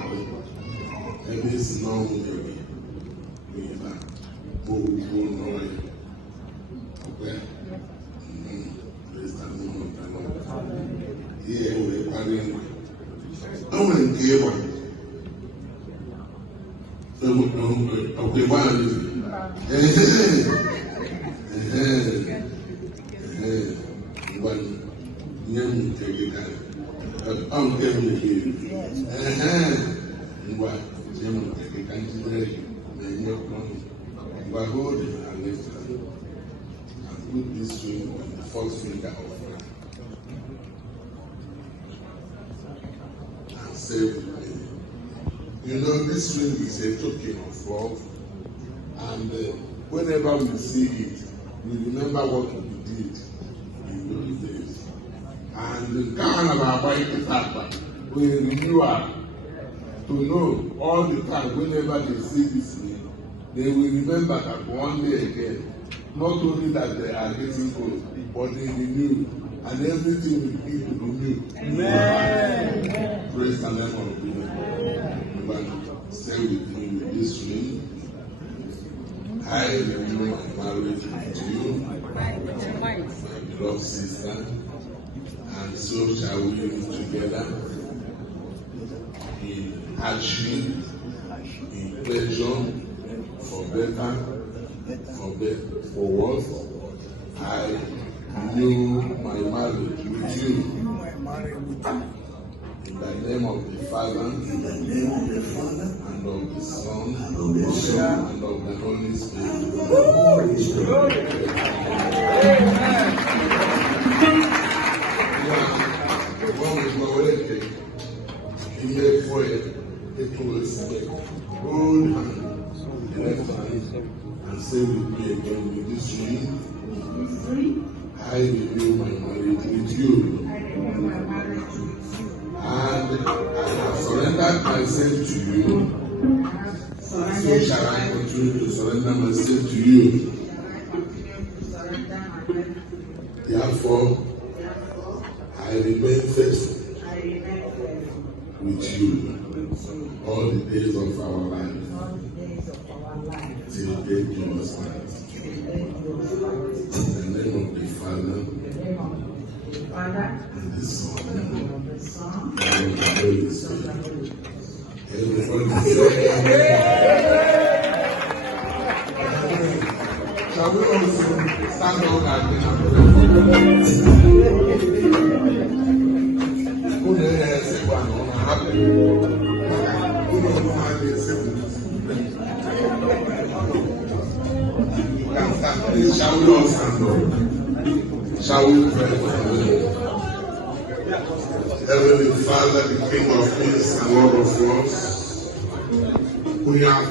and this long we have okay. Praise the name of the Lord. Here we're carrying. I want to give one. Okay, one. One. Young take it out. I'm telling you. What? Young take it out. But hold it and lift it. And put this ring on the first finger of right. And say with me. You know, this ring is a token of love. And whenever we see it, we remember what we did in those days. And kind of our bike we renew to know all the time, whenever they see this ring, they will remember that one day again, not only that they are getting old, but they renew, and everything will be renewed. Amen. Praise the name of the Lord. Stay with me with this ring. I renew my marriage to you, my beloved sister, and so shall we live together in hardship, in pleasure, for better, for worse. I renew my marriage with you. In the name of the Father, and of the Son, and of the Holy Spirit. Hold hand. Left hand, and say with me again with this ring. I renew my marriage with you. And I have surrendered myself to you. So shall I continue to surrender myself to you. Therefore, I remain faithful with you all the days of our life. Till death do us part. In the name of the Father, and the Son, and of the Holy Spirit. Everybody shall we also stand up and who the hell is the one who happened? Shall we all stand up? Shall we pray? Heavenly Father, the King of Kings and Lord of Lords, we are